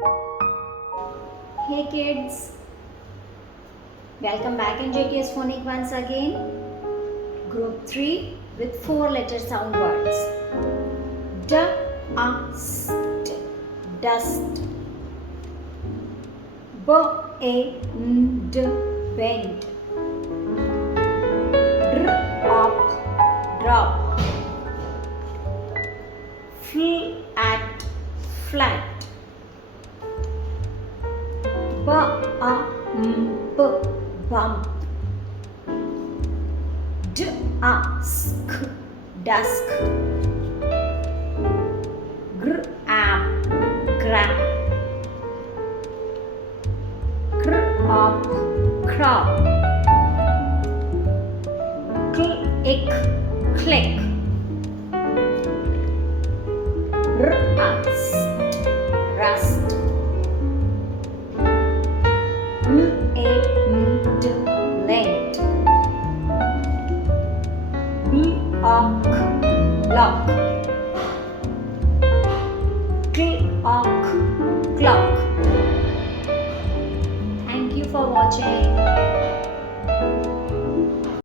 Hey kids, welcome back in JTS phonics once again. Group 3 with 4-letter sound words. Dust, dust. Bend, bend. Drop, drop. Flat, flat. Bump, bump. Dusk, dusk. Grab, grab. Crop, crop. Click, click. Rust, rust. Lent, block, block. Clock, clock. Thank you for watching.